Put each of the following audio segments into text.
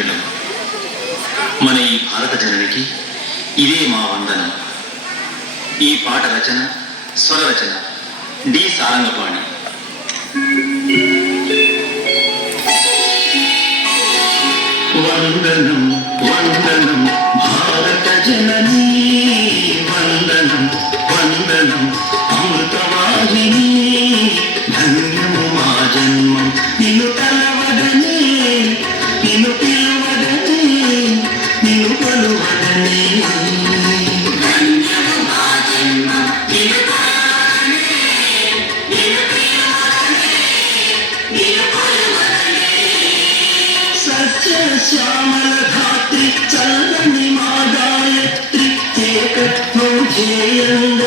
సభ్యులు మన ఈ భారత జననికి ఇదే మా వందనం. ఈ పాట రచన స్వర రచన డి సారంగపాణి. వందనం వందనం భారత జననీ వందనం. श्यामल धात्री चंदनि मादायत्री केक नो ध्येयंद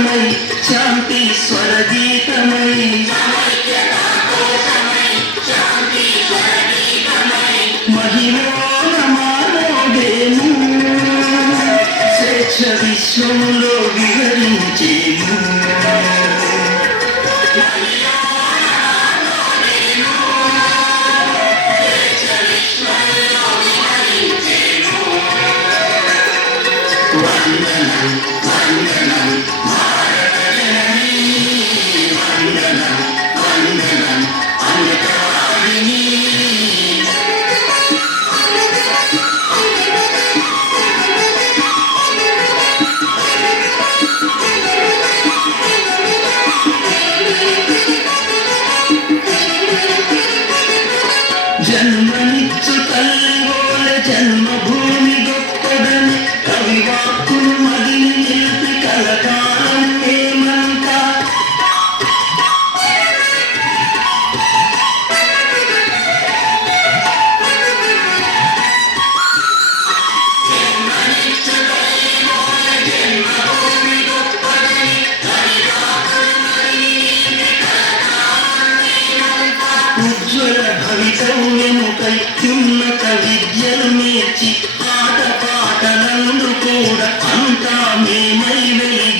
శాంతమై శాంతీశ్వర గీతమై మహిమోన మానవుడేము స్వేచ్ఛ విశ్వములో Thank. ఉజ్వల భవితవ్యముపై ఉన్నత విద్యలు నేర్చి పాట పాటలందు కూడా అంతా మేమై వెలిగి